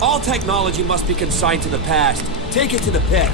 All technology must be consigned to the past. Take it to the pit.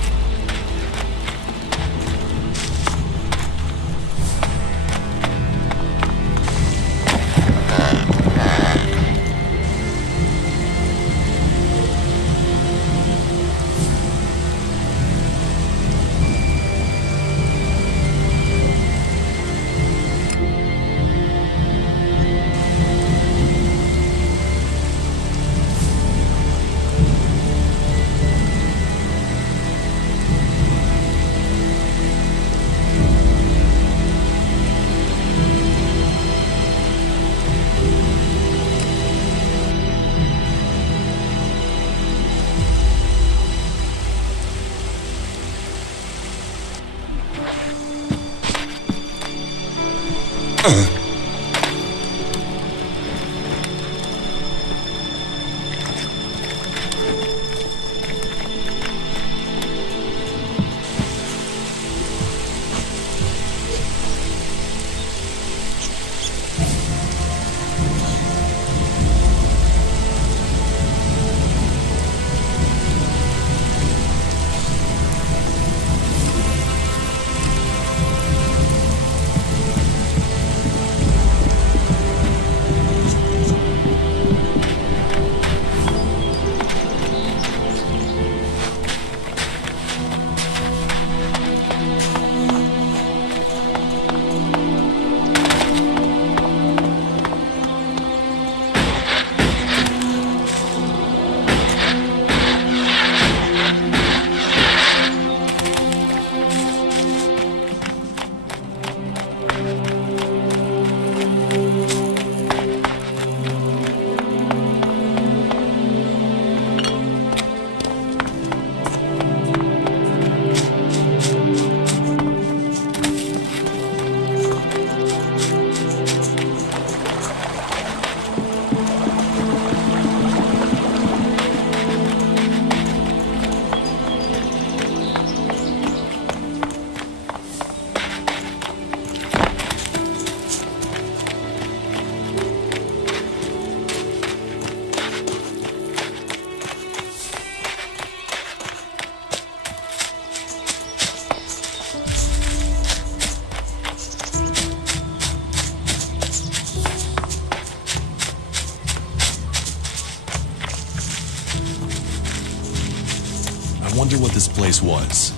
I wonder what this place was.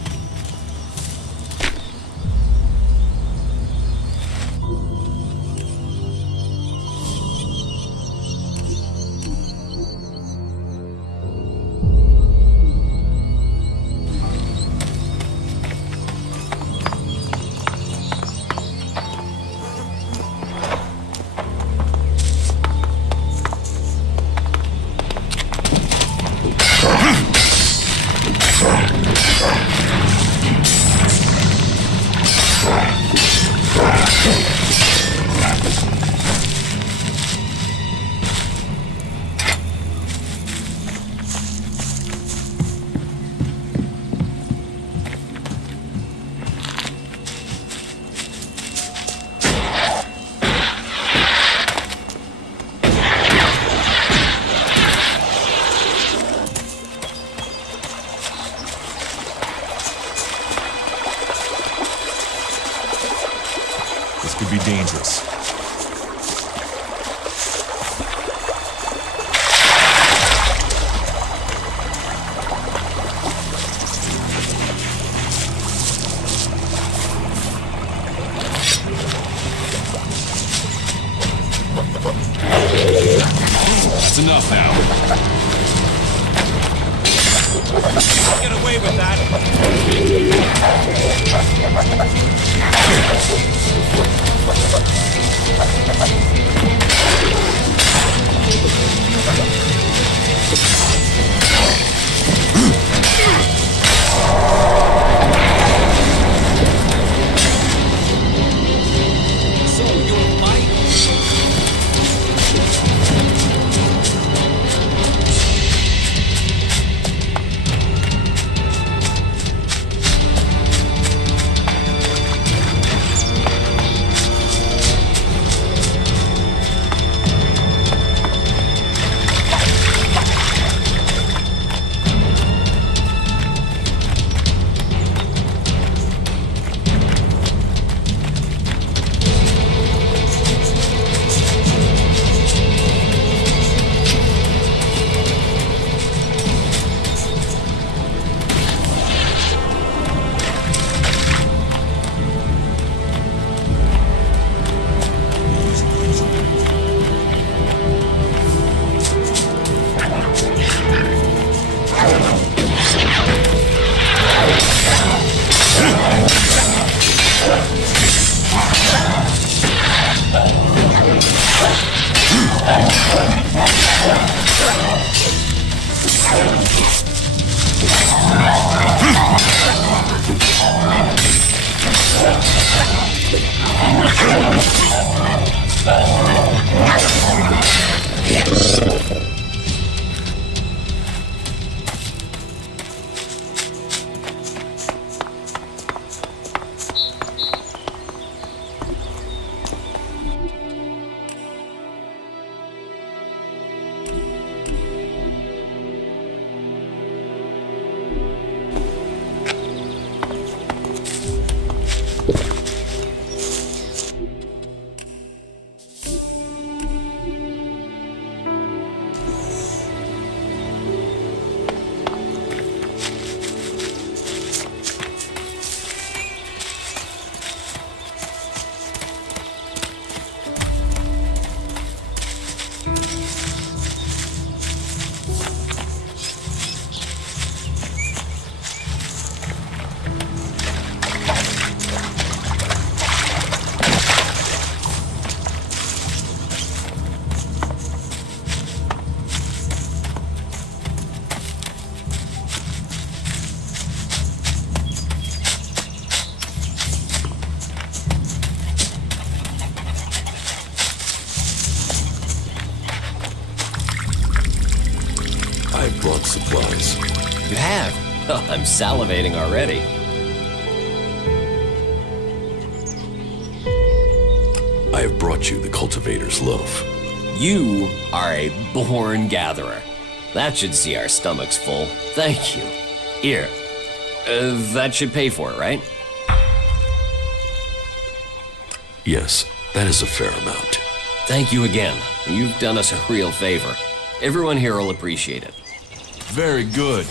This could be dangerous. That's enough now. Get away with that. So you'll fight? I brought supplies. You have? Oh, I'm salivating already. I have brought you the cultivator's loaf. You are a born gatherer. That should see our stomachs full. Thank you. Here. That should pay for it, right? Yes, that is a fair amount. Thank you again. You've done us a real favor. Everyone here will appreciate it. Very good.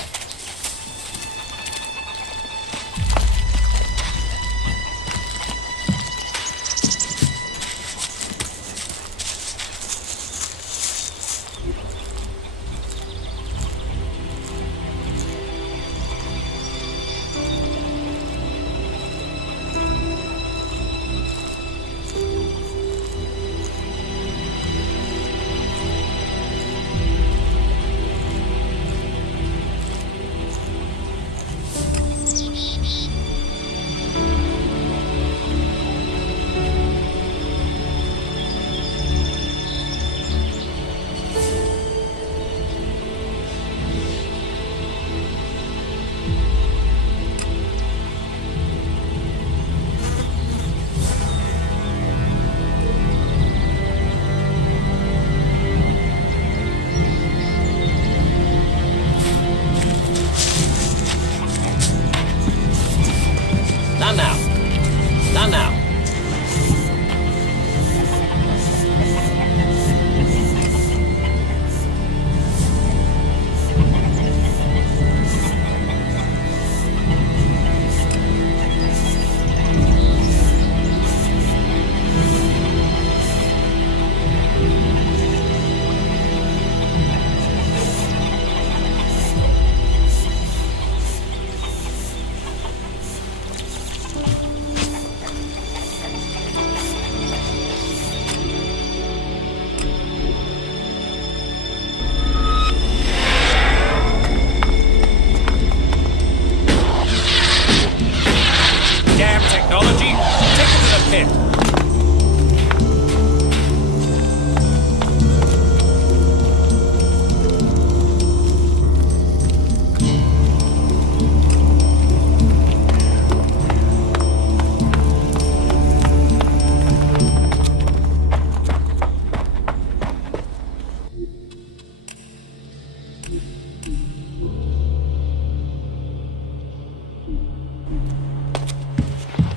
Not now. Not now. Technology, take it to the pit.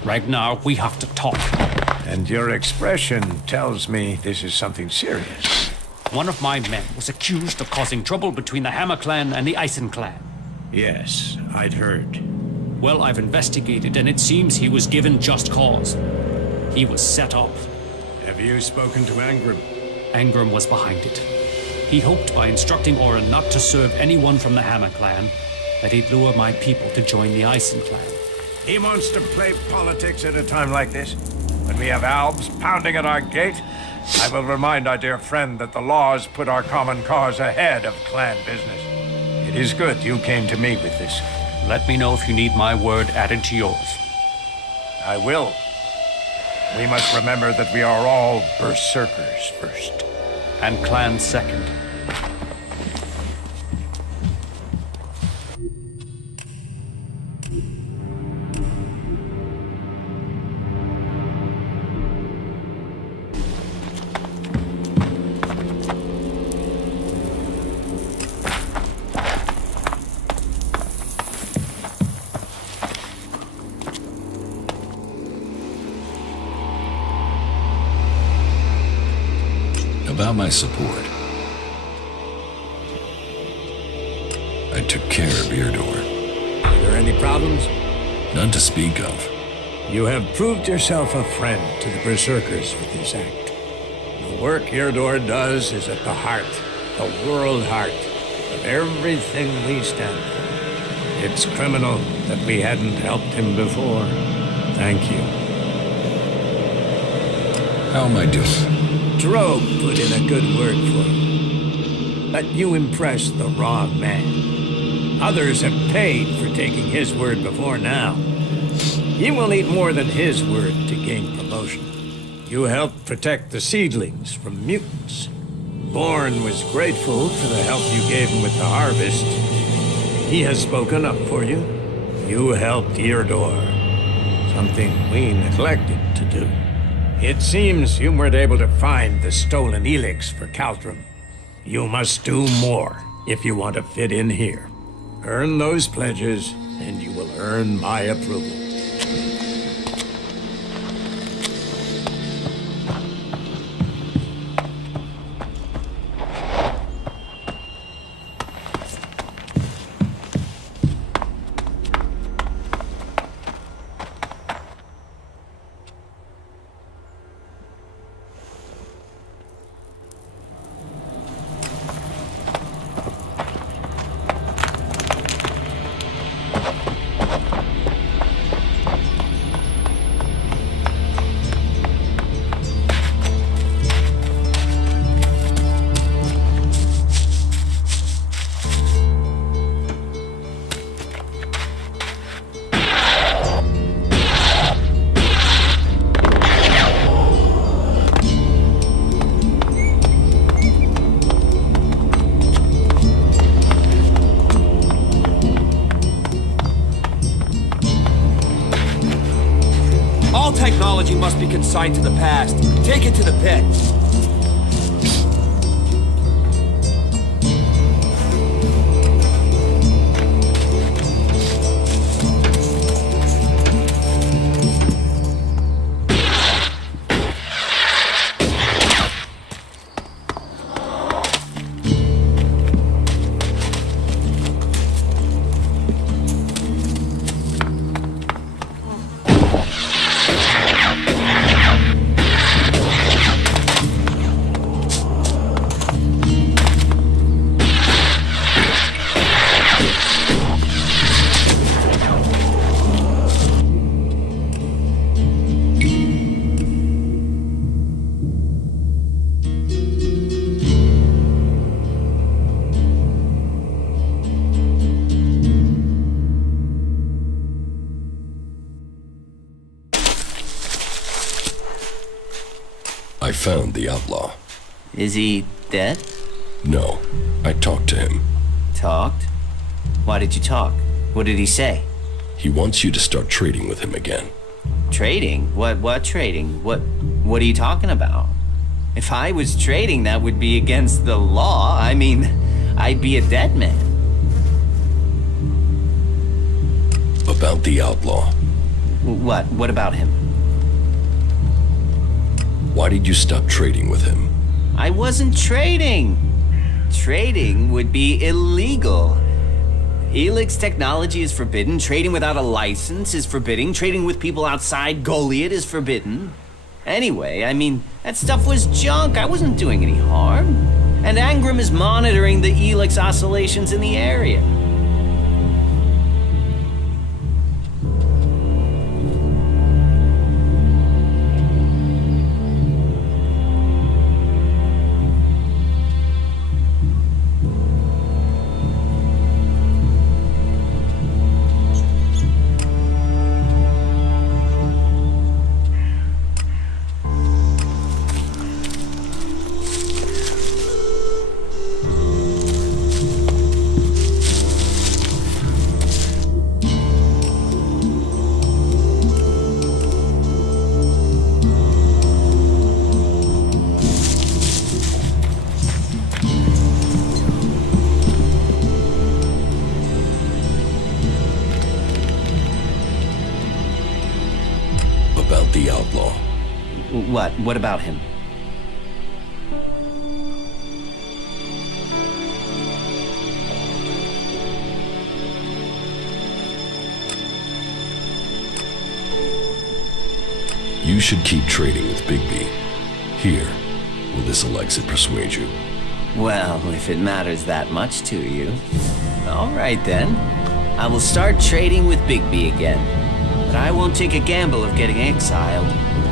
Right now, we have to talk. And your expression tells me this is something serious. One of my men was accused of causing trouble between the Hammer clan and the Eisen clan. Yes, I'd heard. Well, I've investigated, and it seems he was given just cause. He was set up. Have you spoken to Angram? Angram was behind it. He hoped by instructing Orin not to serve anyone from the Hammer clan, that he'd lure my people to join the Eisen clan. He wants to play politics at a time like this? When we have Albs pounding at our gate? I will remind our dear friend that the laws put our common cause ahead of clan business. It is good you came to me with this. Let me know if you need my word added to yours. I will. We must remember that we are all berserkers first. And clan second. About my support. I took care of Eardor. Are there any problems? None to speak of. You have proved yourself a friend to the berserkers with this act. The work Eardor does is at the heart, the world heart, of everything we stand for. It's criminal that we hadn't helped him before. Thank you. How am I doing? Drogue put in a good word for you. But you impressed the wrong man. Others have paid for taking his word before now. You will need more than his word to gain promotion. You helped protect the seedlings from mutants. Born was grateful for the help you gave him with the harvest. He has spoken up for you. You helped Eardor. Something we neglected to do. It seems you weren't able to find the stolen Elex for Caldrum. You must do more if you want to fit in here. Earn those pledges, and you will earn my approval. All technology must be consigned to the past. Take it to the pit. I found the outlaw. Is he dead? No, I talked to him. Talked? Why did you talk? What did he say? He wants you to start trading with him again. Trading? What trading? What are you talking about? If I was trading, that would be against the law. I mean, I'd be a dead man. About the outlaw. What? What about him? Why did you stop trading with him? I wasn't trading. Trading would be illegal. Elex technology is forbidden. Trading without a license is forbidden. Trading with people outside Goliath is forbidden. Anyway, I mean, that stuff was junk. I wasn't doing any harm. And Angram is monitoring the Elex oscillations in the area. What? What about him? You should keep trading with Bigby. Here, will this Alexit persuade you? Well, if it matters that much to you. All right then. I will start trading with Bigby again. But I won't take a gamble of getting exiled.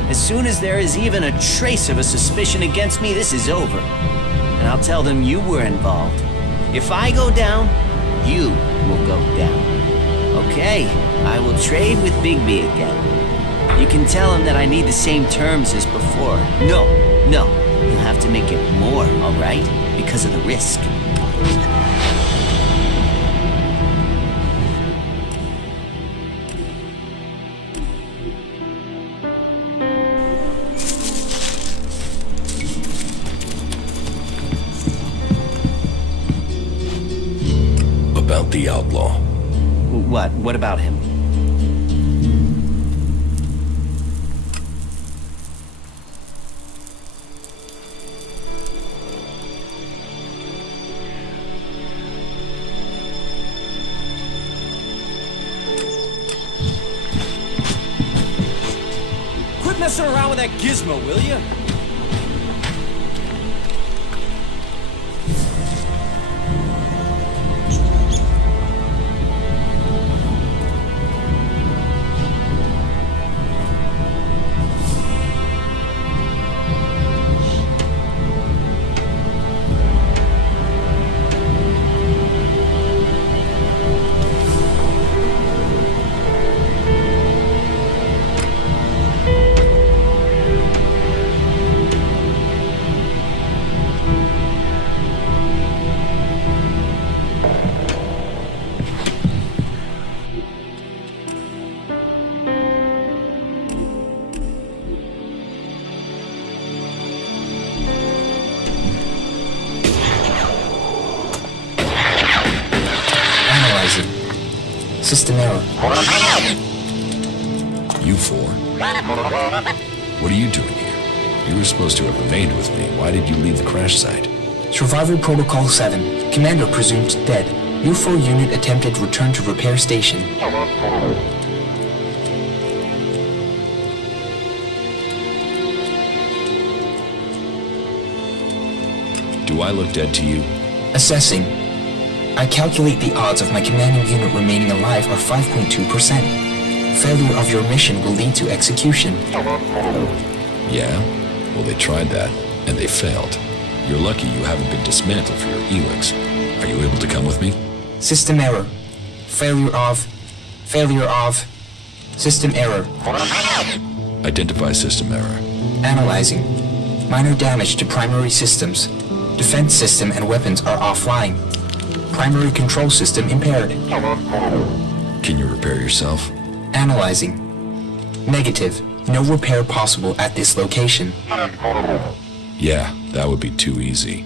As soon as there is even a trace of a suspicion against me, this is over. And I'll tell them you were involved. If I go down, you will go down. Okay, I will trade with Bigby again. You can tell him that I need the same terms as before. No, you'll have to make it more, all right? Because of the risk. About the outlaw. What? What about him? Quit messing around with that gizmo, will you? System error. You four. What are you doing here? You were supposed to have remained with me. Why did you leave the crash site? Survival Protocol 7. Commander presumed dead. UFO unit attempted return to repair station. Do I look dead to you? Assessing. I calculate the odds of my commanding unit remaining alive are 5.2%. Failure of your mission will lead to execution. Yeah? Well, they tried that, and they failed. You're lucky you haven't been dismantled for your Elex. Are you able to come with me? System error. Failure of... System error. Identify system error. Analyzing. Minor damage to primary systems. Defense system and weapons are offline. Primary control system impaired. Can you repair yourself? Analyzing. Negative. No repair possible at this location. Yeah, that would be too easy.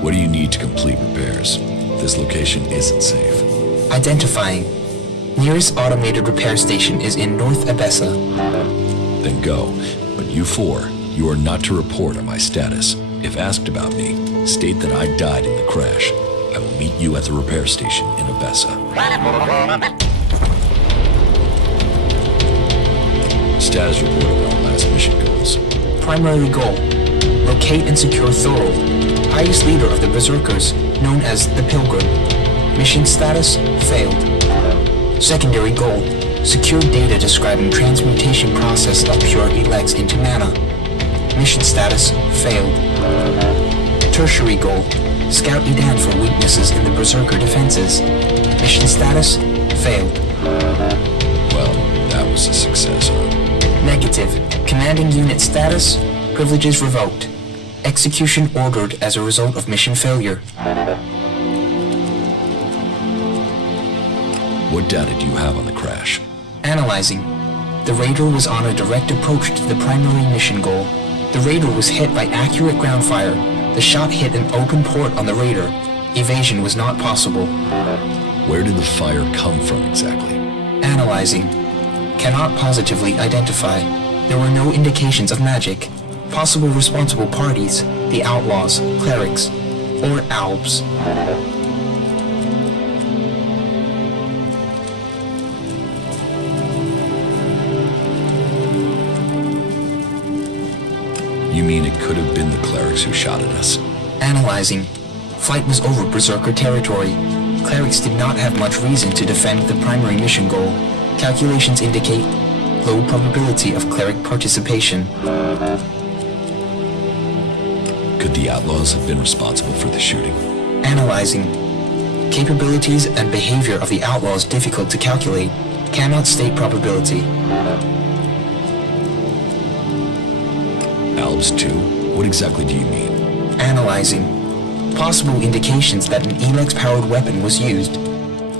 What do you need to complete repairs? This location isn't safe. Identifying. Nearest automated repair station is in North Abessa. Then go. But you four, you are not to report on my status. If asked about me, state that I died in the crash. I will meet you at the repair station in Abessa. Status report of our last mission goals. Primary goal. Locate and secure Thorold, highest leader of the Berserkers, known as the Pilgrim. Mission status, failed. Secondary goal. Secure data describing transmutation process of pure Elex into mana. Mission status, failed. Tertiary goal. Scout Edan for weaknesses in the Berserker defenses. Mission status, failed. Well, that was a success, huh? Negative. Commanding unit status, privileges revoked. Execution ordered as a result of mission failure. What data do you have on the crash? Analyzing. The Raider was on a direct approach to the primary mission goal. The Raider was hit by accurate ground fire. The shot hit an open port on the Raider. Evasion was not possible. Where did the fire come from exactly? Analyzing. Cannot positively identify. There were no indications of magic. Possible responsible parties, the outlaws, clerics, or albs. You mean it could have been the clerics who shot at us? Analyzing. Flight was over Berserker territory. Clerics did not have much reason to defend the primary mission goal. Calculations indicate low probability of cleric participation. Could the outlaws have been responsible for the shooting? Analyzing. Capabilities and behavior of the outlaws difficult to calculate. Cannot state probability. Albs too? What exactly do you mean? Analyzing. Possible indications that an Elex-powered weapon was used.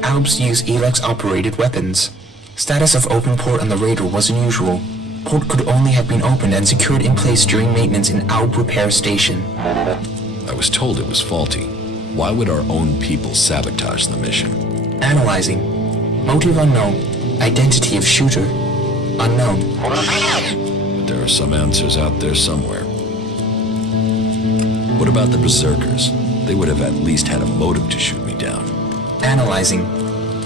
Albs use Elex-operated weapons. Status of open port on the radar was unusual. Port could only have been opened and secured in place during maintenance in Alb Repair Station. I was told it was faulty. Why would our own people sabotage the mission? Analyzing. Motive unknown. Identity of shooter unknown. But there are some answers out there somewhere. What about the Berserkers? They would have at least had a motive to shoot me down. Analyzing.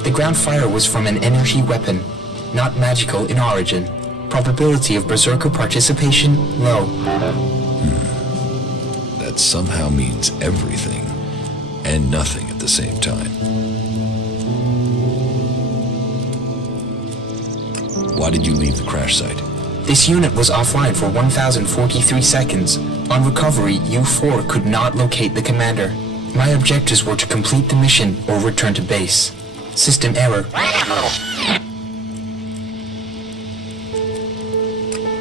The ground fire was from an energy weapon, not magical in origin. Probability of Berserker participation low. That somehow means everything and nothing at the same time. Why did you leave the crash site? This unit was offline for 1,043 seconds. On recovery, U-4 could not locate the commander. My objectives were to complete the mission or return to base. System error.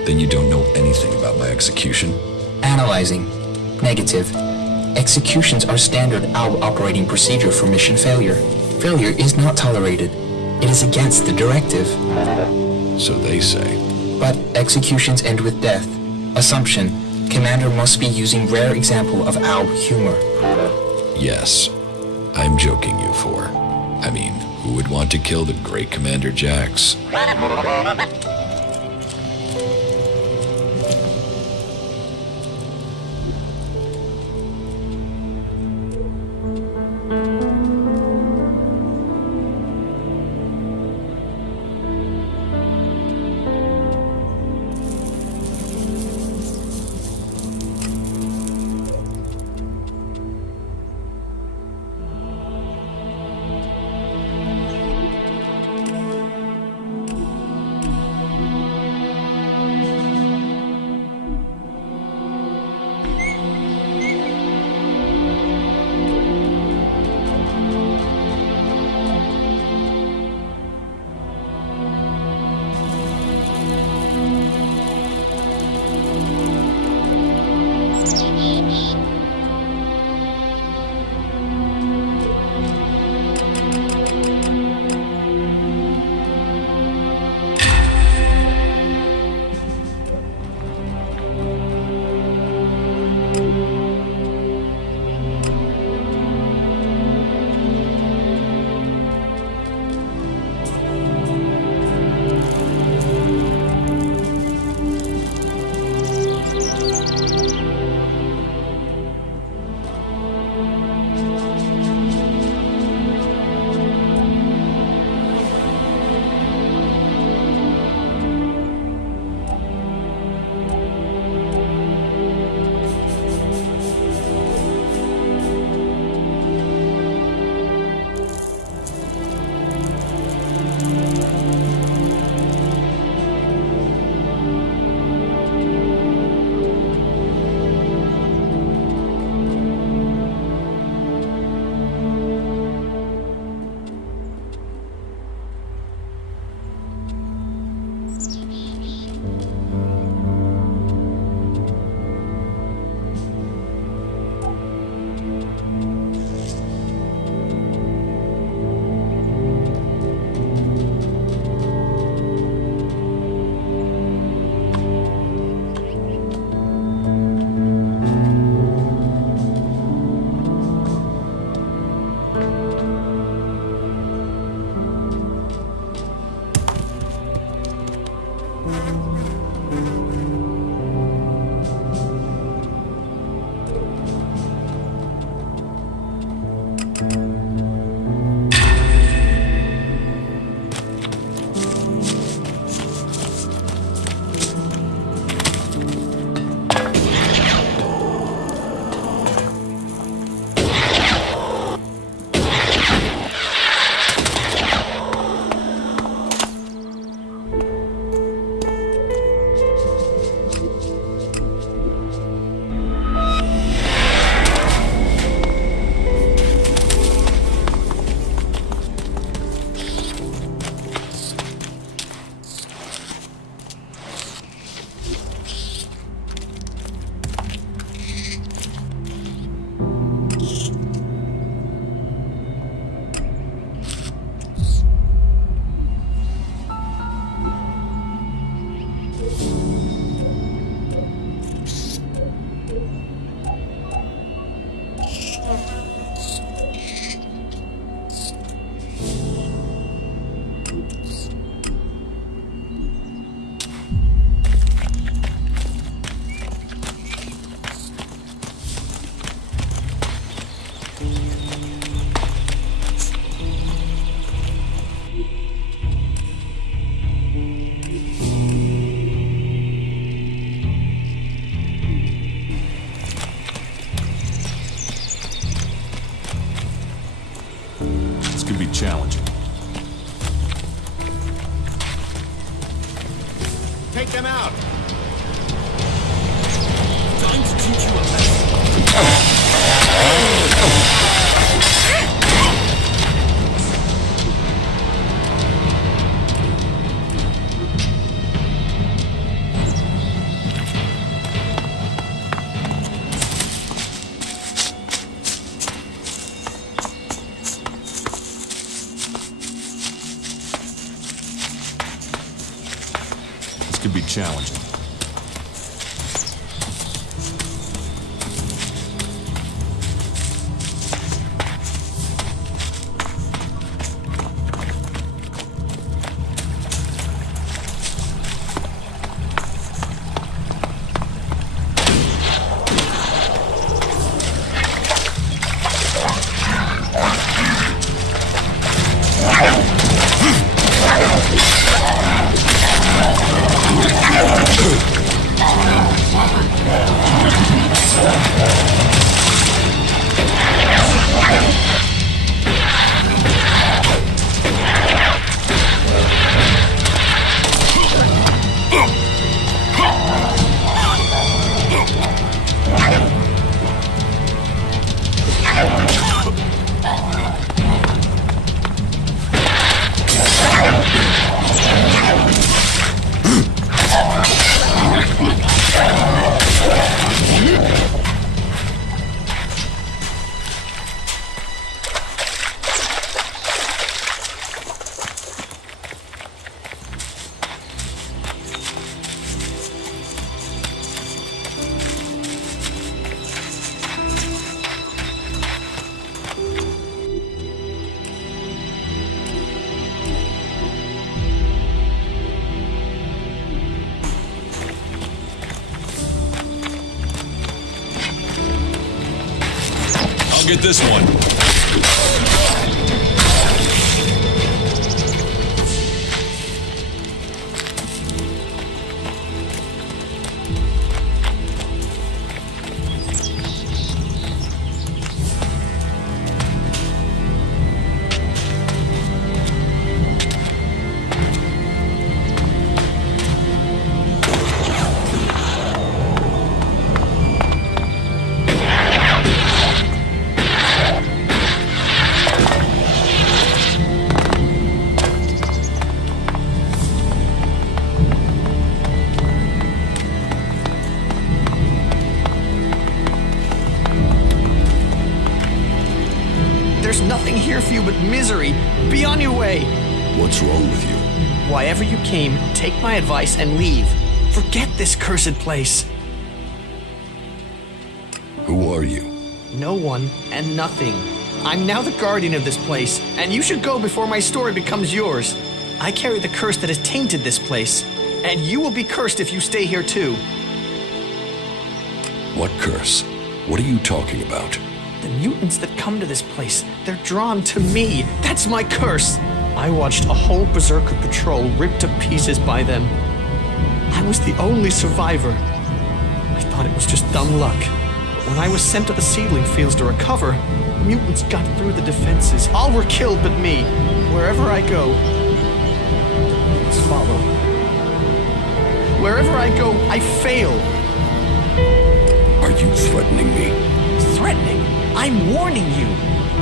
Then you don't know anything about my execution? Analyzing. Negative. Executions are standard ALB operating procedure for mission failure. Failure is not tolerated. It is against the directive. So they say. But executions end with death. Assumption. Commander must be using rare example of ALB humor. Yes. I'm joking, U4. I mean, who would want to kill the great Commander Jax? I'm out. Time to teach you a lesson. This could be challenging. I'll get this one. There's nothing here for you but misery. Be on your way. What's wrong with you? Why ever you came, take my advice and leave. Forget this cursed place. Who are you? No one and nothing. I'm now the guardian of this place, and you should go before my story becomes yours. I carry the curse that has tainted this place, and you will be cursed if you stay here too. What curse? What are you talking about? The mutants that come to this place, they're drawn to me. That's my curse. I watched a whole Berserker patrol ripped to pieces by them. I was the only survivor. I thought it was just dumb luck. But when I was sent to the seedling fields to recover, mutants got through the defenses. All were killed but me. Wherever I go, mutants follow. Wherever I go, I fail. Are you threatening me? Threatening? I'm warning you.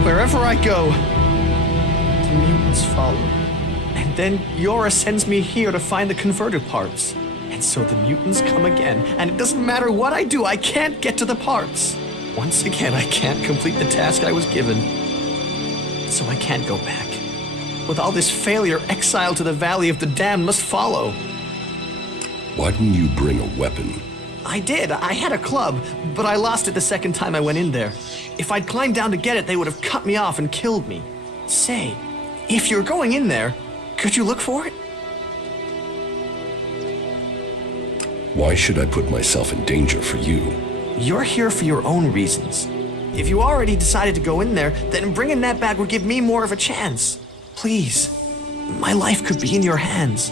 Wherever I go, the mutants follow. And then Yora sends me here to find the converter parts. And so the mutants come again, and it doesn't matter what I do, I can't get to the parts. Once again, I can't complete the task I was given. So I can't go back. With all this failure, exile to the Valley of the Damned must follow. Why didn't you bring a weapon? I did. I had a club, but I lost it the second time I went in there. If I'd climbed down to get it, they would have cut me off and killed me. Say, if you're going in there, could you look for it? Why should I put myself in danger for you? You're here for your own reasons. If you already decided to go in there, then bringing that back would give me more of a chance. Please, my life could be in your hands.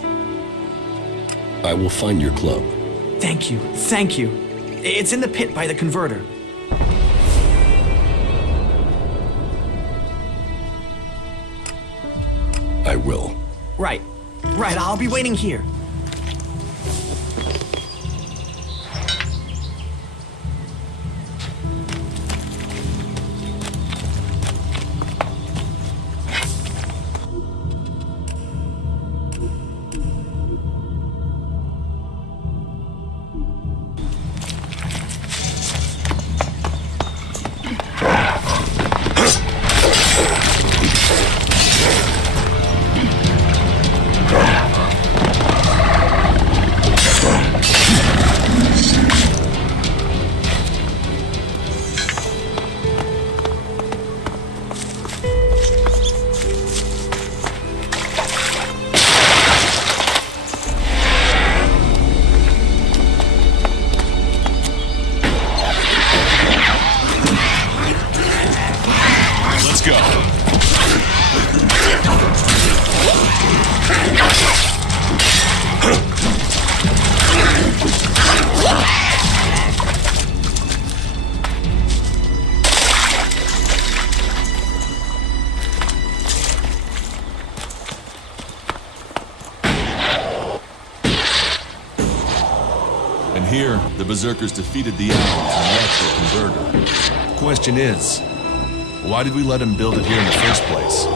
I will find your club. Thank you, thank you. It's in the pit by the converter. I will. Right, I'll be waiting here. And here, the Berserkers defeated the Owls and left their converter. Question is, why did we let him build it here in the first place?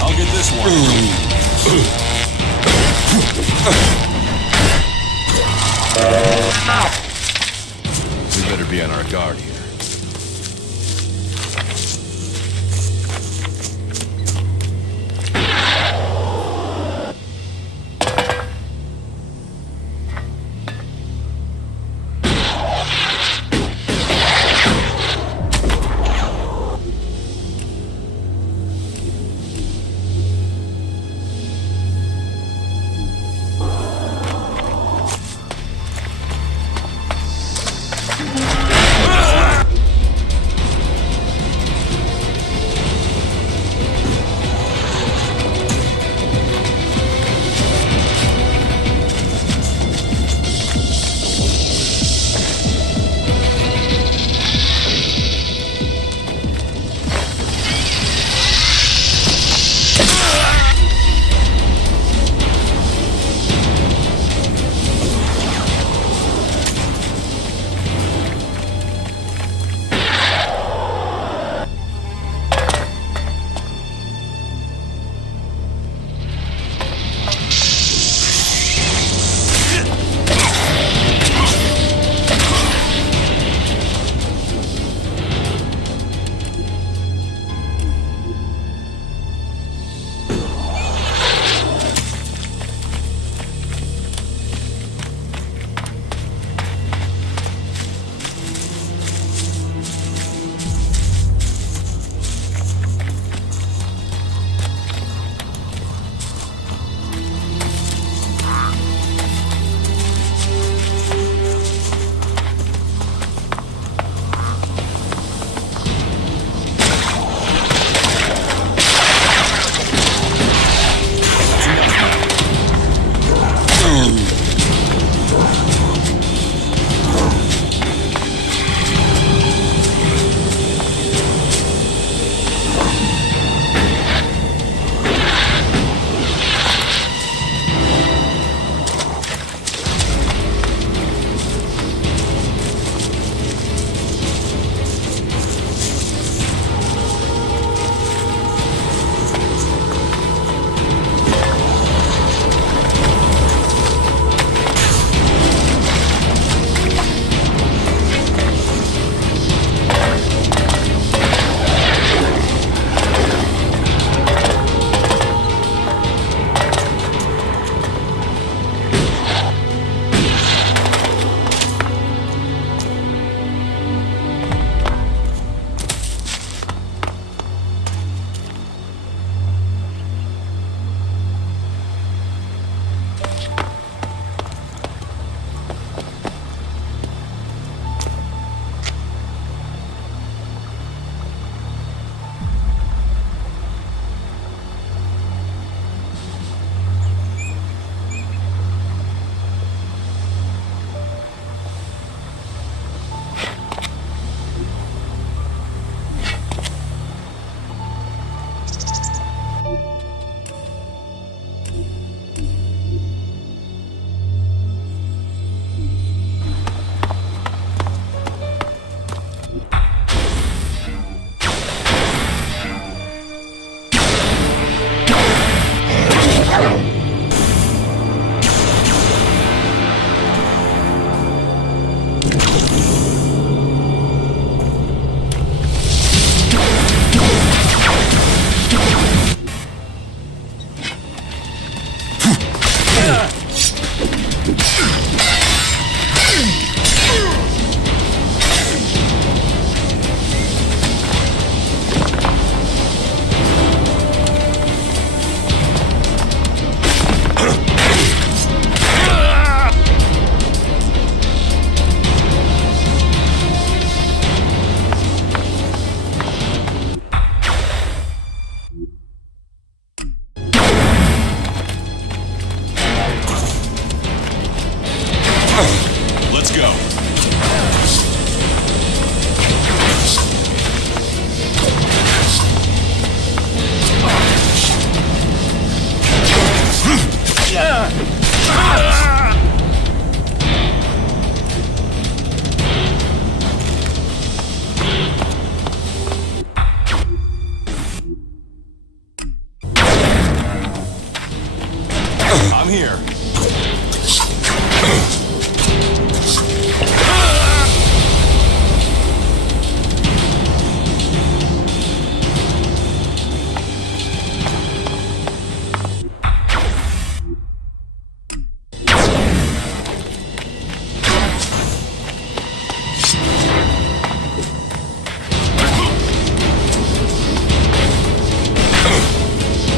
I'll get this one. We better be on our guard here. Let's go. I'm here.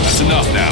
That's enough now.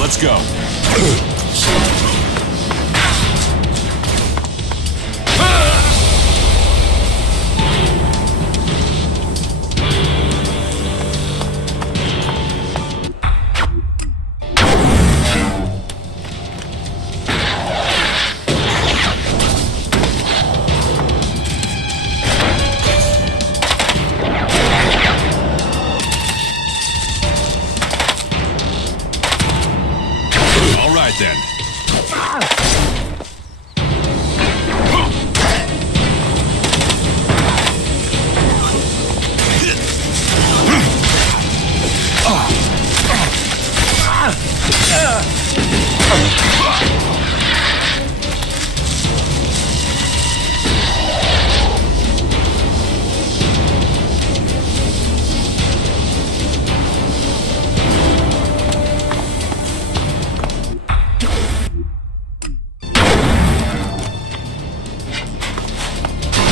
Let's go. All right then.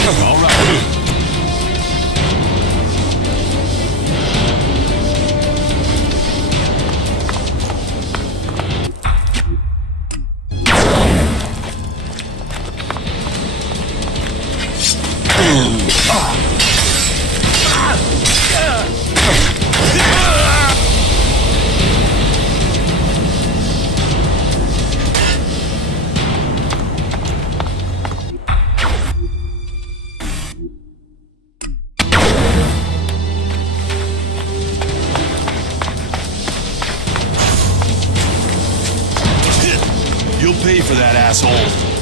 All right. You'll pay for that, asshole.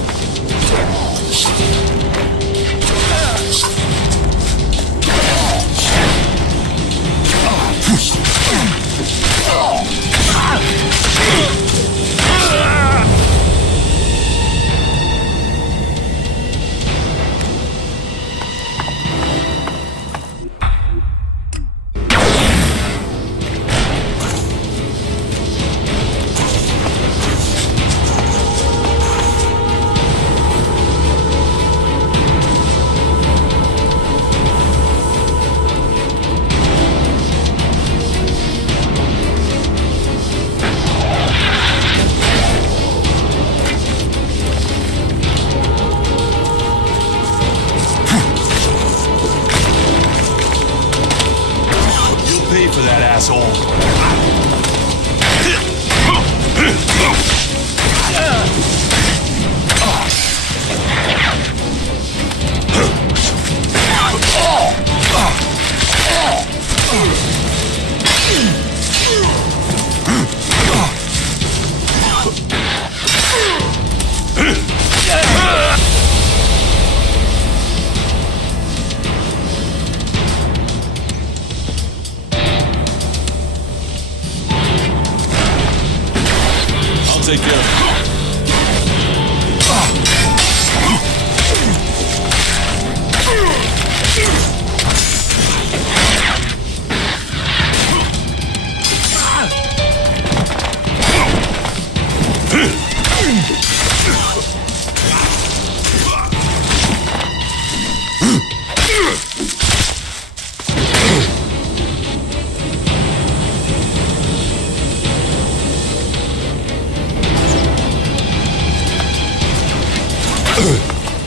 take care of it.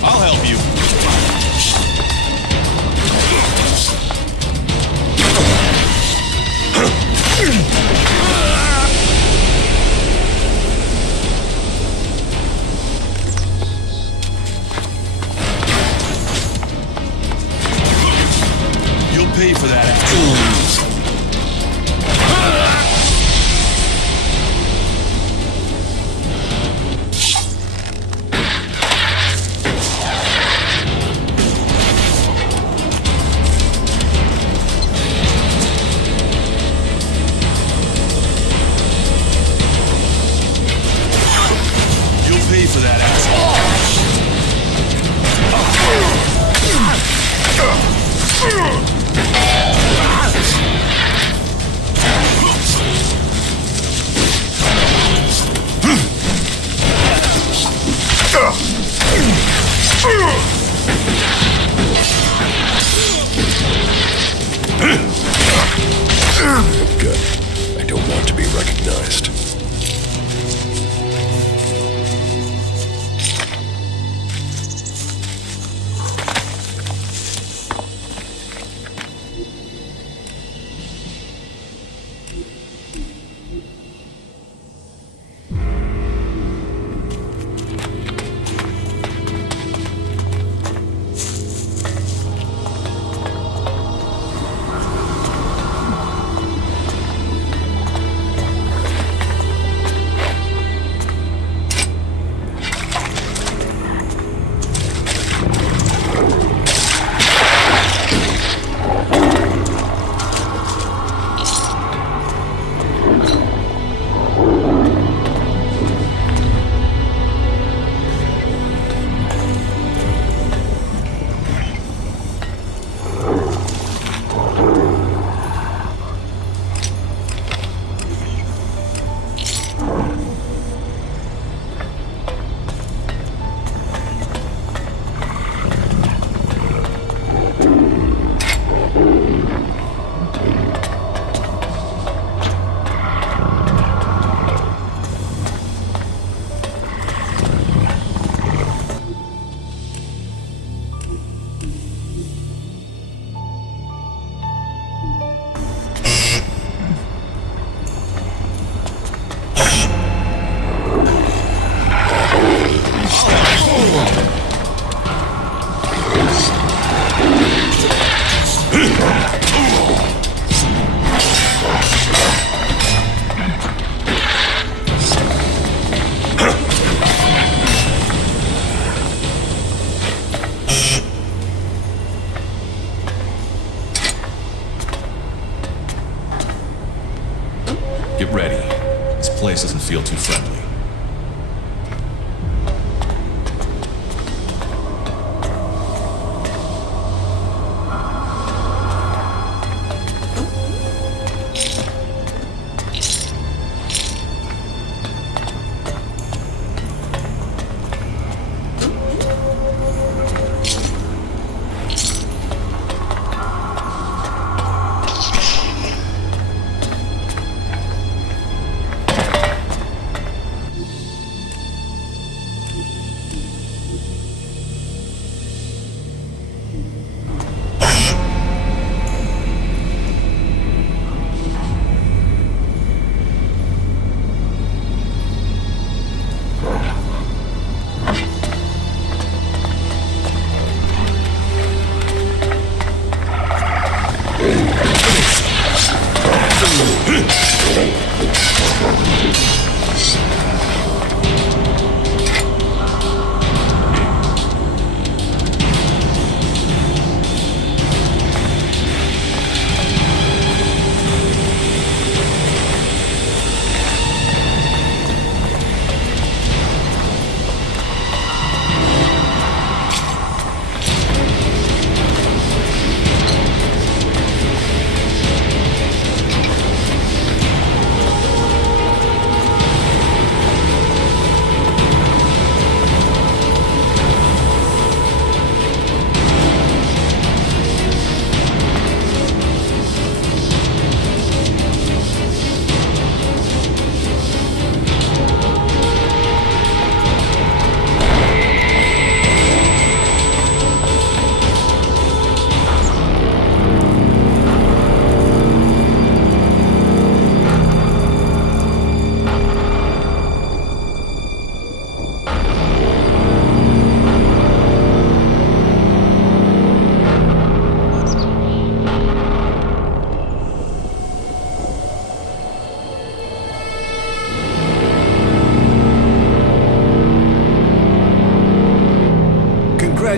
I'll help you. You'll pay for that action. Pay for that Good. I don't want to be recognized. Get ready. This place doesn't feel too friendly.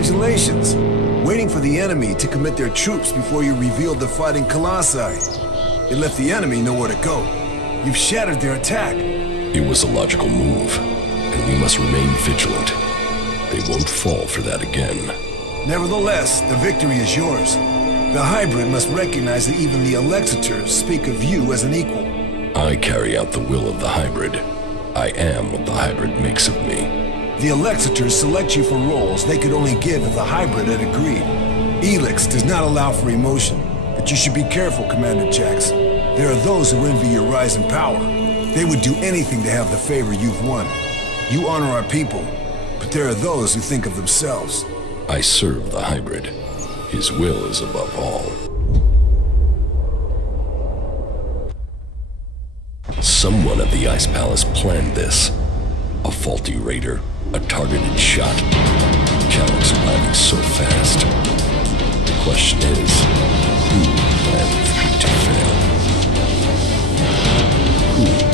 Congratulations. Waiting for the enemy to commit their troops before you revealed the fighting Colossi. It left the enemy nowhere to go. You've shattered their attack. It was a logical move, and we must remain vigilant. They won't fall for that again. Nevertheless, the victory is yours. The hybrid must recognize that even the Alexiters speak of you as an equal. I carry out the will of the hybrid. I am what the hybrid makes of me. The Alexiters select you for roles they could only give if the hybrid had agreed. Elex does not allow for emotion, but you should be careful, Commander Jax. There are those who envy your rise in power. They would do anything to have the favor you've won. You honor our people, but there are those who think of themselves. I serve the hybrid. His will is above all. Someone at the Ice Palace planned this. A faulty raider, a targeted shot. Calyx arriving so fast. The question is, who planned for me to fail? Who?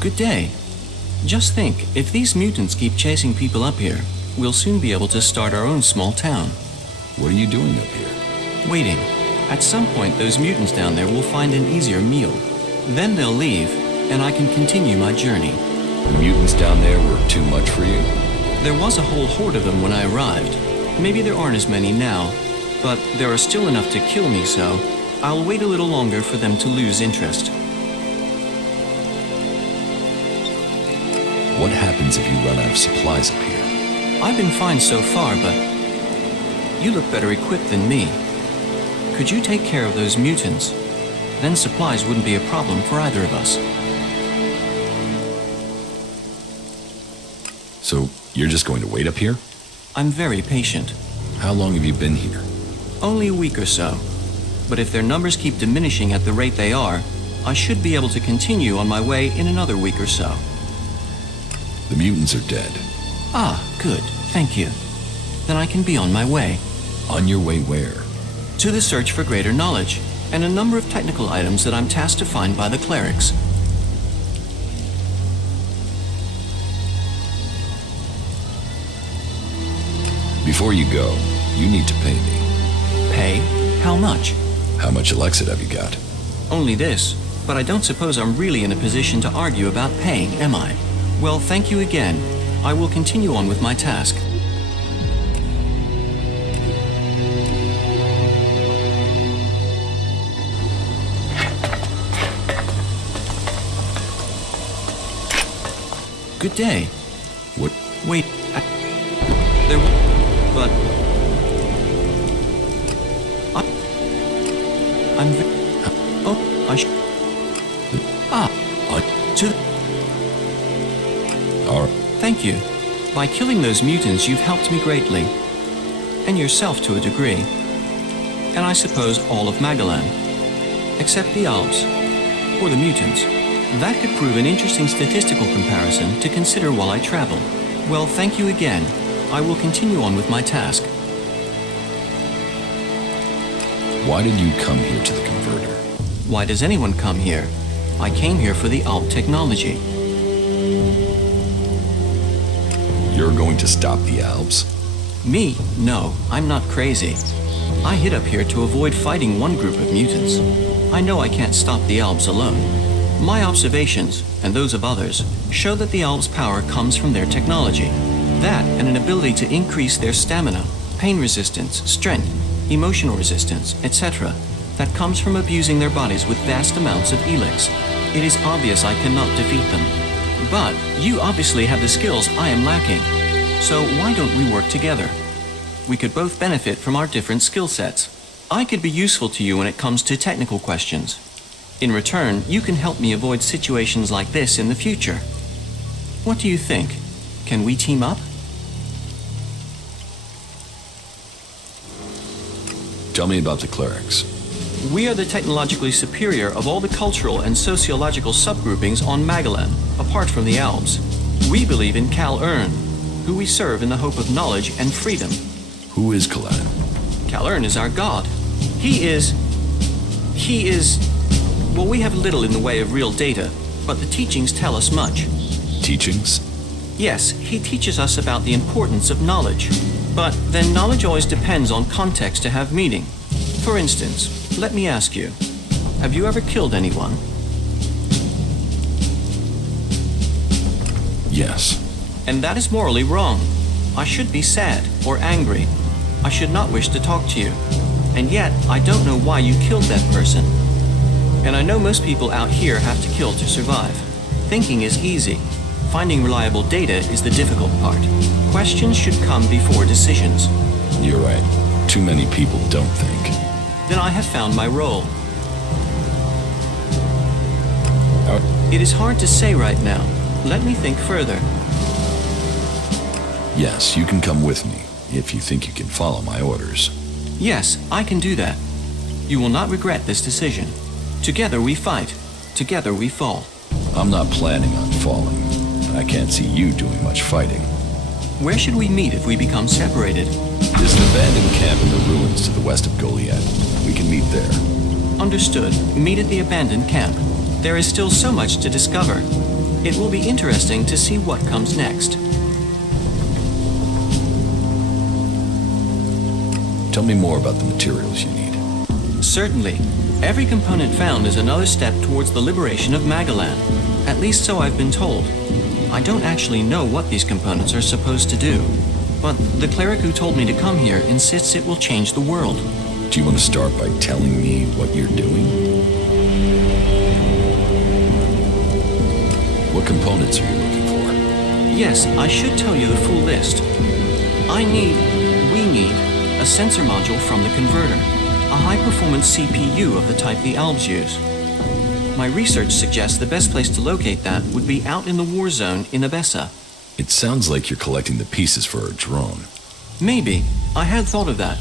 Good day. Just think, if these mutants keep chasing people up here, we'll soon be able to start our own small town. What are you doing up here? Waiting. At some point, those mutants down there will find an easier meal. Then they'll leave, and I can continue my journey. The mutants down there were too much for you? There was a whole horde of them when I arrived. Maybe there aren't as many now, but there are still enough to kill me, so I'll wait a little longer for them to lose interest. What happens if you run out of supplies up here? I've been fine so far, but you look better equipped than me. Could you take care of those mutants? Then supplies wouldn't be a problem for either of us. So, you're just going to wait up here? I'm very patient. How long have you been here? Only a week or so. But if their numbers keep diminishing at the rate they are, I should be able to continue on my way in another week or so. The mutants are dead. Ah, good. Thank you. Then I can be on my way. On your way where? To the search for greater knowledge, and a number of technical items that I'm tasked to find by the clerics. Before you go, you need to pay me. Pay? How much? How much Elexit have you got? Only this, but I don't suppose I'm really in a position to argue about paying, am I? Well, thank you again. I will continue on with my task. Good day. What? Wait, there... But... Thank you. By killing those mutants, you've helped me greatly. And yourself to a degree. And I suppose all of Magellan. Except the Alps. Or the mutants. That could prove an interesting statistical comparison to consider while I travel. Well, thank you again. I will continue on with my task. Why did you come here to the converter? Why does anyone come here? I came here for the Alp technology. You're going to stop the Alps? Me? No, I'm not crazy. I hid up here to avoid fighting one group of mutants. I know I can't stop the Alps alone. My observations, and those of others, show that the Alps' power comes from their technology. That and an ability to increase their stamina, pain resistance, strength, emotional resistance, etc. That comes from abusing their bodies with vast amounts of Elex. It is obvious I cannot defeat them. But you obviously have the skills I am lacking. So why don't we work together? We could both benefit from our different skill sets. I could be useful to you when it comes to technical questions. In return, you can help me avoid situations like this in the future. What do you think? Can we team up? Tell me about the clerics. We are the technologically superior of all the cultural and sociological subgroupings on Magellan, apart from the Alps. We believe in Kal-Ern, who we serve in the hope of knowledge and freedom. Who is Kal-Ern? Kal-Ern is our god. He is... Well, we have little in the way of real data, but the teachings tell us much. Teachings? Yes, he teaches us about the importance of knowledge. But then knowledge always depends on context to have meaning. For instance, let me ask you, have you ever killed anyone? Yes. And that is morally wrong. I should be sad or angry. I should not wish to talk to you. And yet, I don't know why you killed that person. And I know most people out here have to kill to survive. Thinking is easy. Finding reliable data is the difficult part. Questions should come before decisions. You're right. Too many people don't think. Then I have found my role. It is hard to say right now. Let me think further. Yes, you can come with me, if you think you can follow my orders. Yes, I can do that. You will not regret this decision. Together we fight. Together we fall. I'm not planning on falling. I can't see you doing much fighting. Where should we meet if we become separated? There's an abandoned camp in the ruins to the west of Goliath. We can meet there. Understood. Meet at the abandoned camp. There is still so much to discover. It will be interesting to see what comes next. Tell me more about the materials you need. Certainly. Every component found is another step towards the liberation of Magalan. At least so I've been told. I don't actually know what these components are supposed to do. But the cleric who told me to come here insists it will change the world. Do you want to start by telling me what you're doing? What components are you looking for? Yes, I should tell you the full list. We need a sensor module from the converter, a high-performance CPU of the type the Albs use. My research suggests the best place to locate that would be out in the war zone in Abessa. It sounds like you're collecting the pieces for a drone. Maybe. I had thought of that.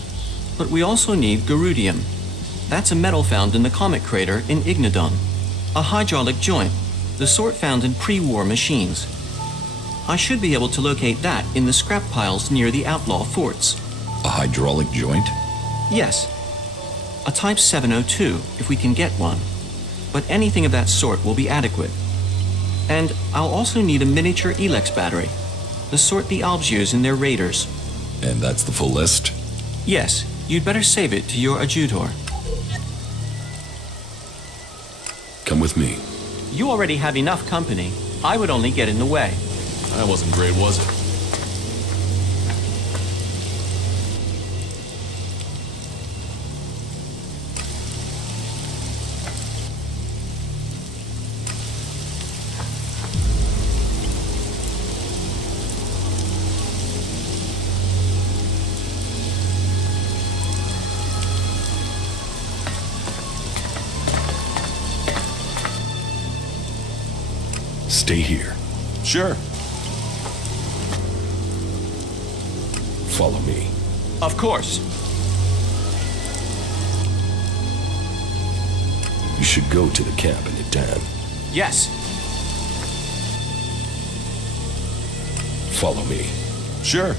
But we also need Garudium. That's a metal found in the comet crater in Ignodon. A hydraulic joint, the sort found in pre-war machines. I should be able to locate that in the scrap piles near the outlaw forts. A hydraulic joint? Yes. A Type 702, if we can get one. But anything of that sort will be adequate. And I'll also need a miniature Elex battery, the sort the Albs use in their raiders. And that's the full list? Yes, you'd better save it to your adjutor. Come with me. You already have enough company. I would only get in the way. That wasn't great, was it? Stay here. Sure. Follow me. Of course. You should go to the camp in Idan. Yes. Follow me. Sure.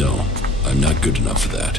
No, I'm not good enough for that.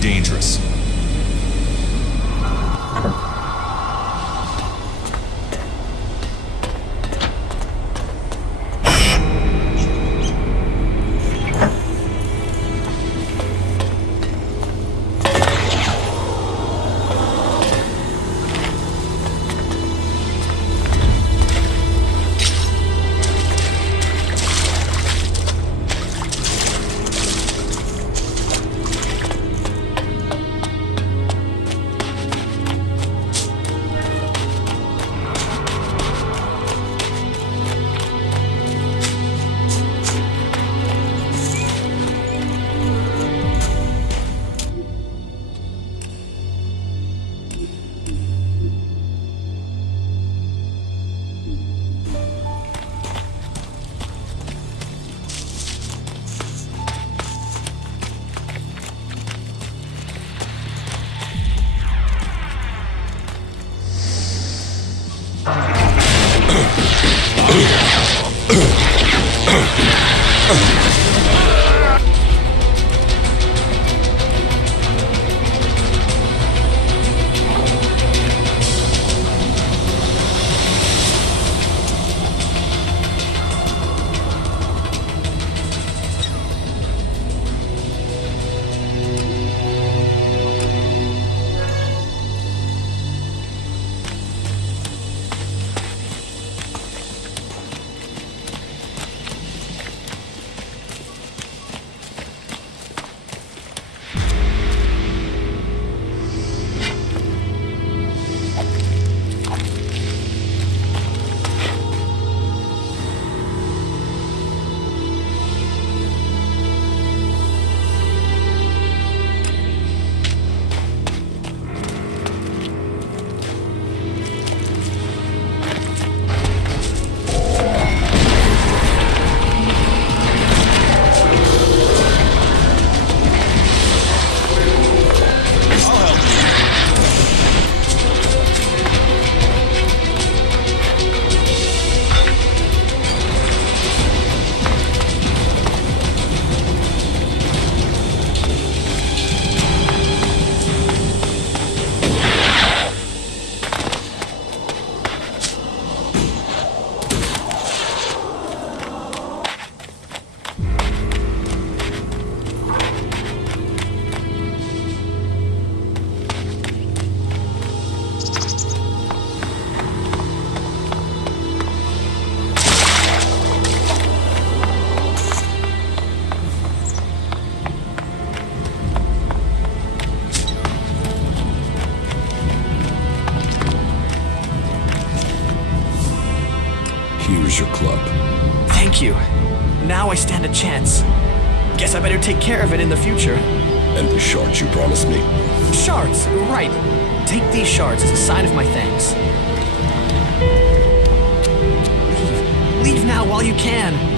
Dangerous. Here's your club. Thank you. Now I stand a chance. Guess I better take care of it in the future. And the shards you promised me? Shards, right. Take these shards as a sign of my thanks. Leave now while you can.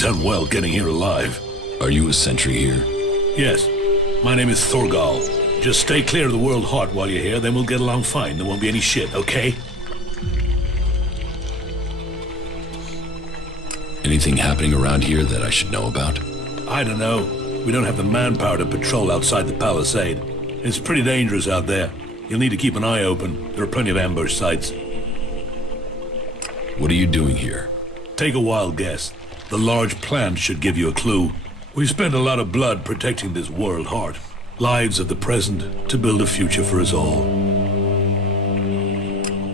done well getting here alive. Are you a sentry here? Yes. My name is Thorgal. Just stay clear of the World Heart while you're here, then we'll get along fine. There won't be any shit, okay? Anything happening around here that I should know about? I don't know. We don't have the manpower to patrol outside the palisade. It's pretty dangerous out there. You'll need to keep an eye open. There are plenty of ambush sites. What are you doing here? Take a wild guess. The large plant should give you a clue. We spent a lot of blood protecting this World Heart. Lives of the present to build a future for us all.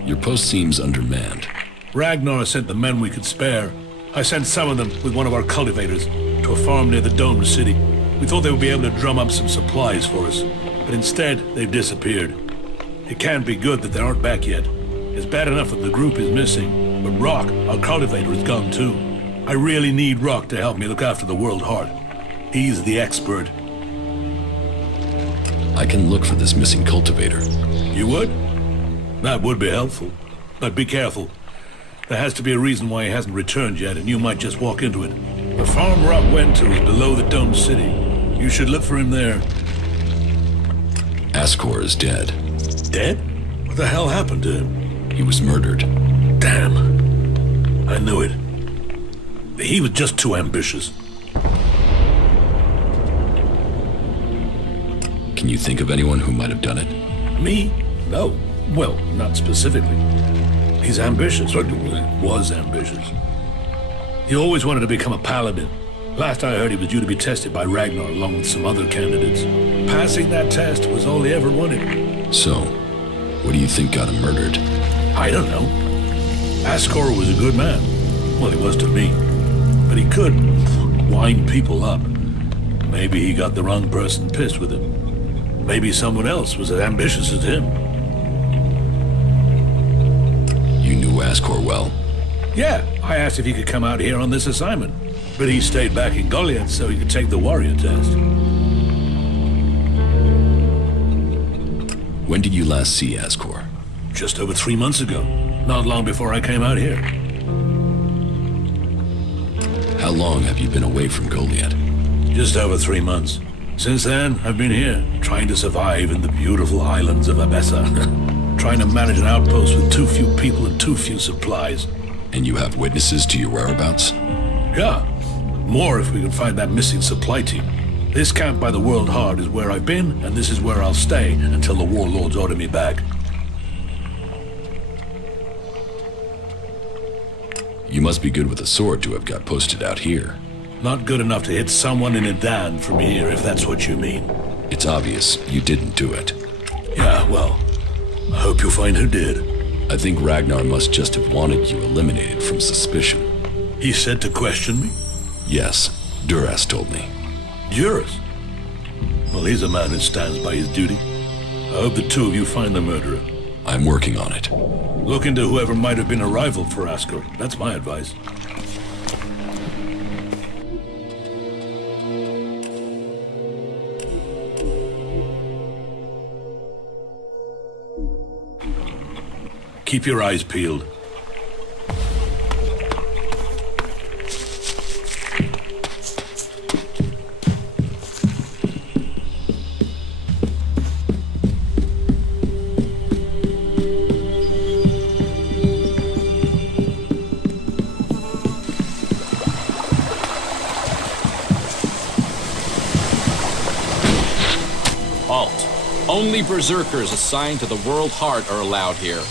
Your post seems undermanned. Ragnar sent the men we could spare. I sent some of them with one of our cultivators to a farm near the domed city. We thought they would be able to drum up some supplies for us, but instead they've disappeared. It can't be good that they aren't back yet. It's bad enough that the group is missing, but Rock, our cultivator, is gone too. I really need Rock to help me look after the World Heart. He's the expert. I can look for this missing cultivator. You would? That would be helpful. But be careful. There has to be a reason why he hasn't returned yet, and you might just walk into it. The farm Rock went to is below the domed city. You should look for him there. Ascor is dead. Dead? What the hell happened to him? He was murdered. Damn. I knew it. He was just too ambitious. Can you think of anyone who might have done it? Me? No. Well, not specifically. He's ambitious, or was ambitious. He always wanted to become a paladin. Last I heard, he was due to be tested by Ragnar along with some other candidates. Passing that test was all he ever wanted. So, what do you think got him murdered? I don't know. Ascor was a good man. Well, he was to me. But he could wind people up. Maybe he got the wrong person pissed with him. Maybe someone else was as ambitious as him. You knew Ascor well? Yeah, I asked if he could come out here on this assignment. But he stayed back in Goliath so he could take the warrior test. When did you last see Ascor? Just over 3 months ago. Not long before I came out here. How long have you been away from Goliath? Just over 3 months. Since then, I've been here, trying to survive in the beautiful islands of Abessa. Trying to manage an outpost with too few people and too few supplies. And you have witnesses to your whereabouts? Yeah. More if we can find that missing supply team. This camp by the World Heart is where I've been, and this is where I'll stay until the warlords order me back. You must be good with a sword to have got posted out here. Not good enough to hit someone in a dan from here, if that's what you mean. It's obvious you didn't do it. Yeah, well, I hope you'll find who did. I think Ragnar must just have wanted you eliminated from suspicion. He said to question me? Yes, Duras told me. Duras? Well, he's a man who stands by his duty. I hope the two of you find the murderer. I'm working on it. Look into whoever might have been a rival for Ascor. That's my advice. Keep your eyes peeled. Halt. Only berserkers assigned to the World Heart are allowed here.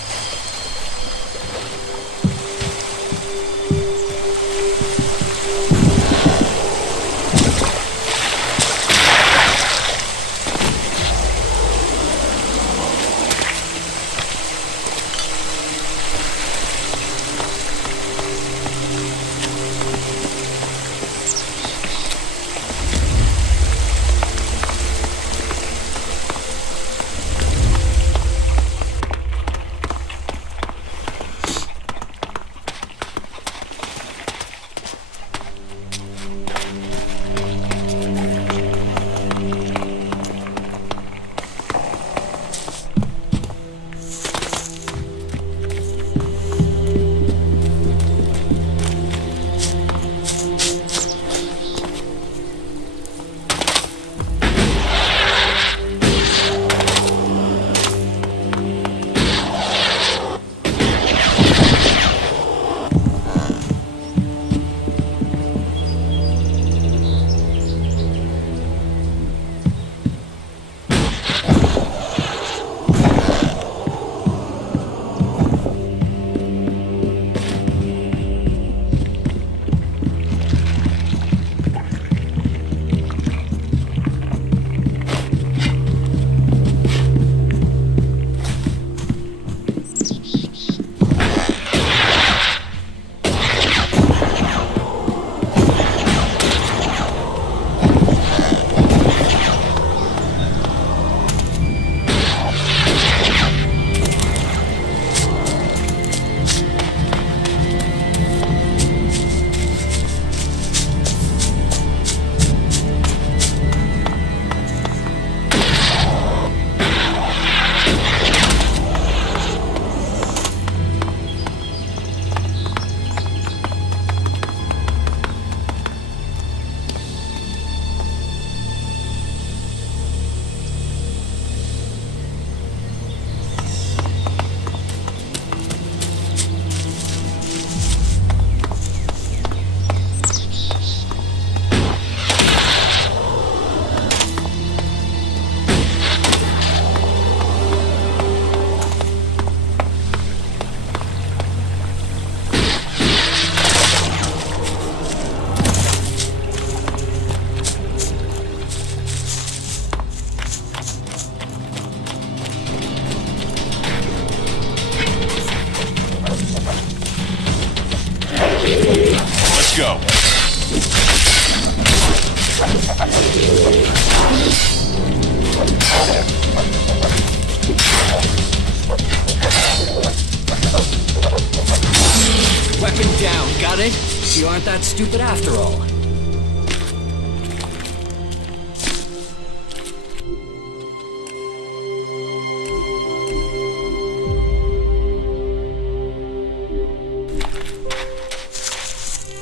wasn't that stupid after all.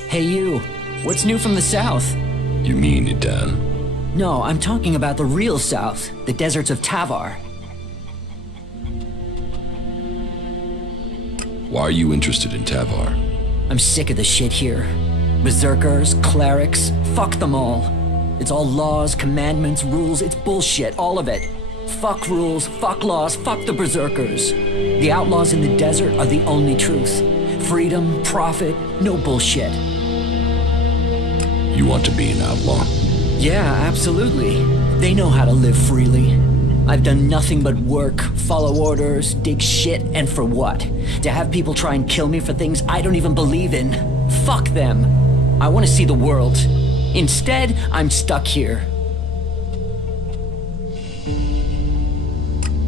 Hey you, what's new from the south? You mean Idan? No, I'm talking about the real south, the deserts of Tavar. Why are you interested in Tavar? I'm sick of the shit here. Berserkers, clerics, fuck them all. It's all laws, commandments, rules, it's bullshit, all of it. Fuck rules, fuck laws, fuck the berserkers. The outlaws in the desert are the only truth. Freedom, profit, no bullshit. You want to be an outlaw? Yeah, absolutely. They know how to live freely. I've done nothing but work, follow orders, dig shit, and for what? To have people try and kill me for things I don't even believe in? Fuck them. I want to see the world. Instead, I'm stuck here.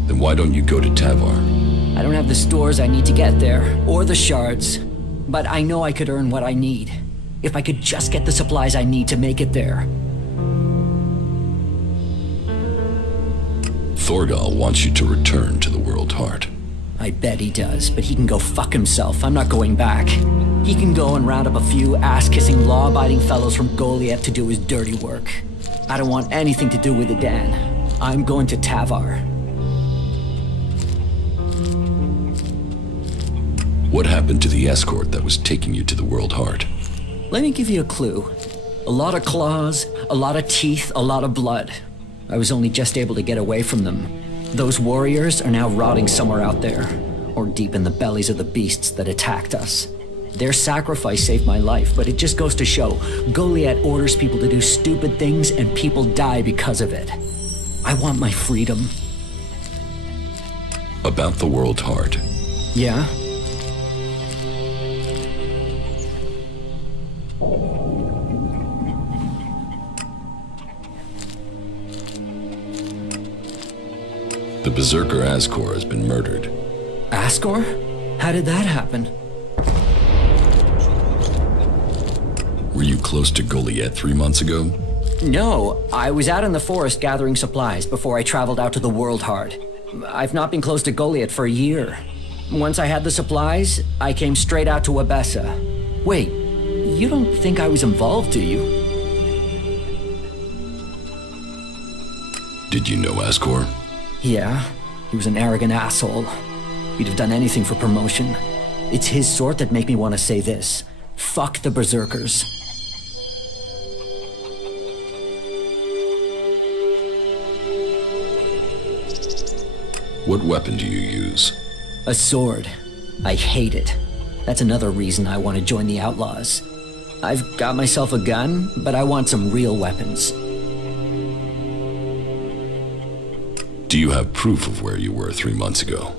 Then why don't you go to Tavar? I don't have the stores I need to get there, or the shards. But I know I could earn what I need. If I could just get the supplies I need to make it there. Thorgal wants you to return to the World Heart. I bet he does, but he can go fuck himself. I'm not going back. He can go and round up a few ass-kissing, law-abiding fellows from Goliath to do his dirty work. I don't want anything to do with Idan. I'm going to Tavar. What happened to the escort that was taking you to the World Heart? Let me give you a clue. A lot of claws, a lot of teeth, a lot of blood. I was only just able to get away from them. Those warriors are now rotting somewhere out there, or deep in the bellies of the beasts that attacked us. Their sacrifice saved my life, but it just goes to show, Goliath orders people to do stupid things and people die because of it. I want my freedom. About the World Heart. Yeah? The Berserker Ascor has been murdered. Ascor? How did that happen? Were you close to Goliath 3 months ago? No, I was out in the forest gathering supplies before I traveled out to the World Heart. I've not been close to Goliath for a year. Once I had the supplies, I came straight out to Abessa. Wait, you don't think I was involved, do you? Did you know Ascor? Yeah, he was an arrogant asshole. He'd have done anything for promotion. It's his sort that make me want to say this. Fuck the Berserkers. What weapon do you use? A sword. I hate it. That's another reason I want to join the Outlaws. I've got myself a gun, but I want some real weapons. Do you have proof of where you were 3 months ago?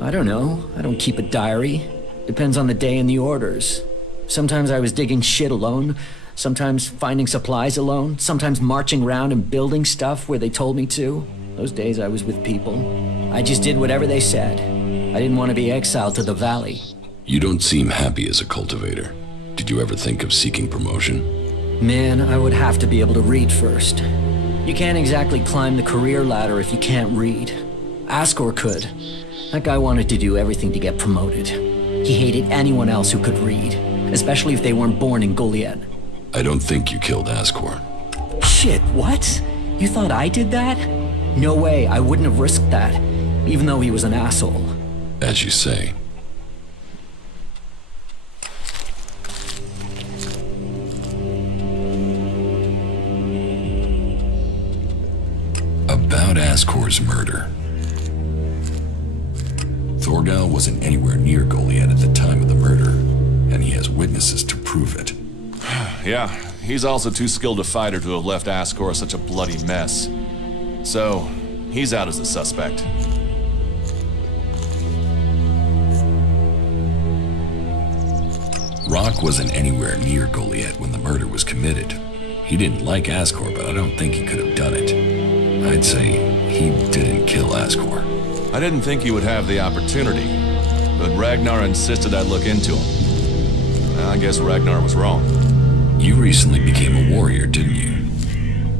I don't know. I don't keep a diary. Depends on the day and the orders. Sometimes I was digging shit alone, sometimes finding supplies alone, sometimes marching around and building stuff where they told me to. Those days I was with people. I just did whatever they said. I didn't want to be exiled to the valley. You don't seem happy as a cultivator. Did you ever think of seeking promotion? Man, I would have to be able to read first. You can't exactly climb the career ladder if you can't read. Ascor could. That guy wanted to do everything to get promoted. He hated anyone else who could read, especially if they weren't born in Goliath. I don't think you killed Ascor. Shit, what? You thought I did that? No way, I wouldn't have risked that, even though he was an asshole. As you say. About Ascor's murder. Thorgal wasn't anywhere near Goliath at the time of the murder, and he has witnesses to prove it. Yeah, he's also too skilled a fighter to have left Ascor such a bloody mess. So, he's out as a suspect. Rock wasn't anywhere near Goliath when the murder was committed. He didn't like Ascor, but I don't think he could have done it. I'd say he didn't kill Ascor. I didn't think he would have the opportunity, but Ragnar insisted I look into him. I guess Ragnar was wrong. You recently became a warrior, didn't you?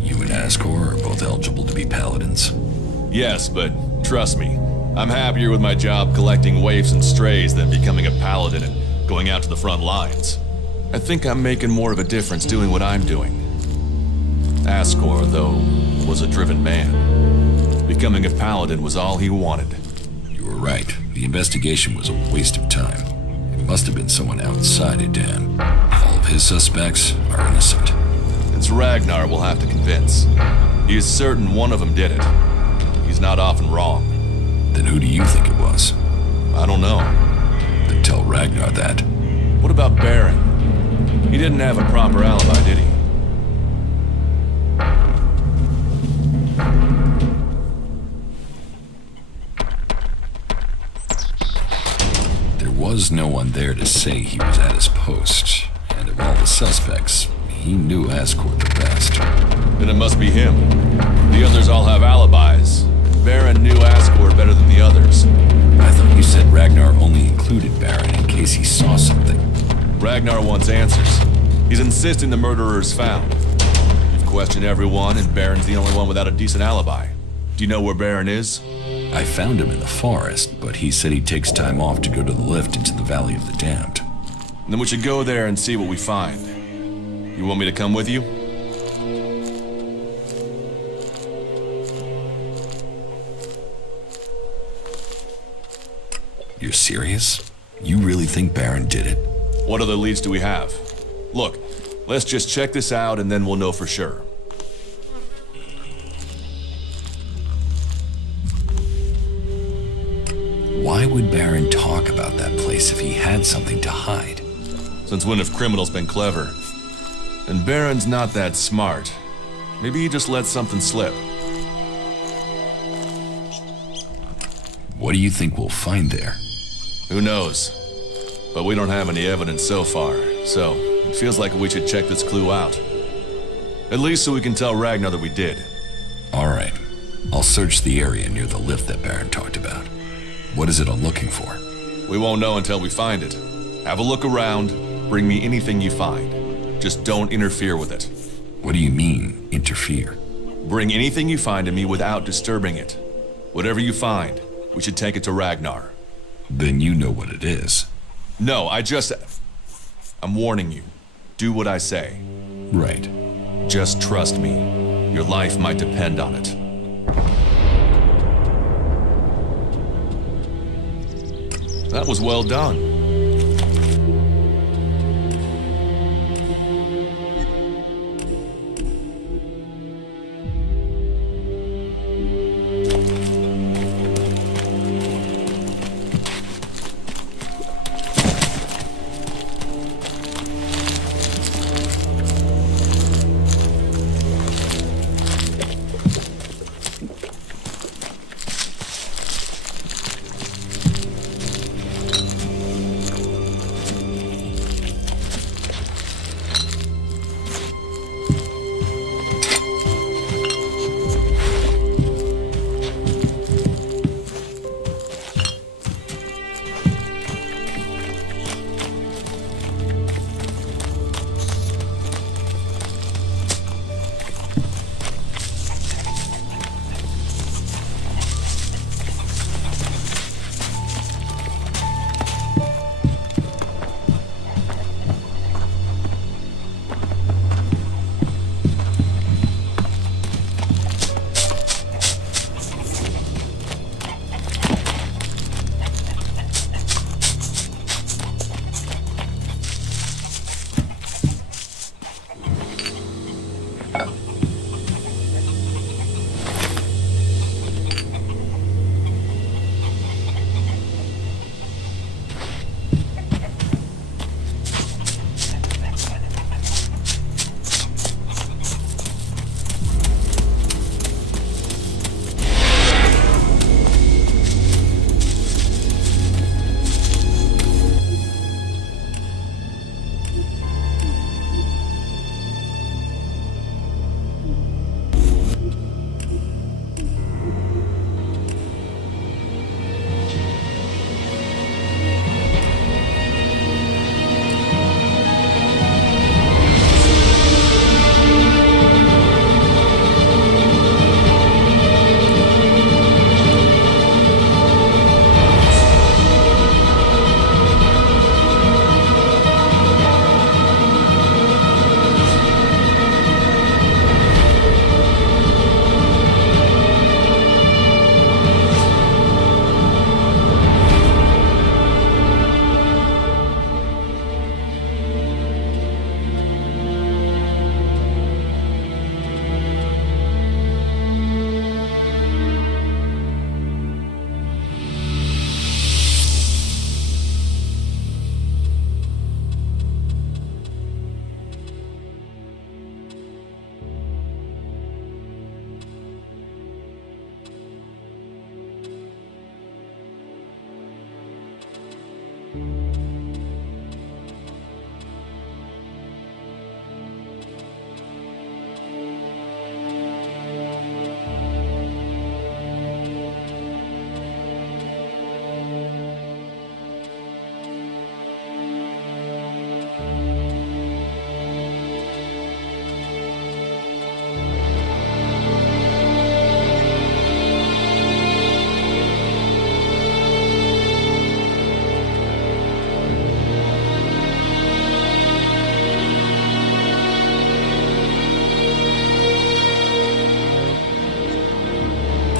You and Ascor are both eligible to be paladins. Yes, but trust me, I'm happier with my job collecting waifs and strays than becoming a paladin and going out to the front lines. I think I'm making more of a difference doing what I'm doing. Ascor, though, was a driven man. Becoming a paladin was all he wanted. You were right. The investigation was a waste of time. It must have been someone outside of Dan. All of his suspects are innocent. It's Ragnar we'll have to convince. He is certain one of them did it. He's not often wrong. Then who do you think it was? I don't know. Then tell Ragnar that. What about Baron? He didn't have a proper alibi, did he? There was no one there to say he was at his post. And of all the suspects, he knew Ascor the best. Then it must be him. The others all have alibis. Baron knew Ascor better than the others. I thought you said Ragnar only included Baron in case he saw something. Ragnar wants answers. He's insisting the murderer is found. You've questioned everyone, and Baron's the only one without a decent alibi. Do you know where Baron is? I found him in the forest, but he said he takes time off to go to the lift into the Valley of the Damned. Then we should go there and see what we find. You want me to come with you? You're serious? You really think Baron did it? What other leads do we have? Look, let's just check this out and then we'll know for sure. Why would Baron talk about that place if he had something to hide? Since when have criminals been clever? And Baron's not that smart. Maybe he just let something slip. What do you think we'll find there? Who knows? But we don't have any evidence so far, so it feels like we should check this clue out. At least so we can tell Ragnar that we did. All right. I'll search the area near the lift that Baron talked about. What is it I'm looking for? We won't know until we find it. Have a look around, bring me anything you find. Just don't interfere with it. What do you mean, interfere? Bring anything you find to me without disturbing it. Whatever you find, we should take it to Ragnar. Then you know what it is. No, I'm warning you. Do what I say. Right. Just trust me. Your life might depend on it. That was well done.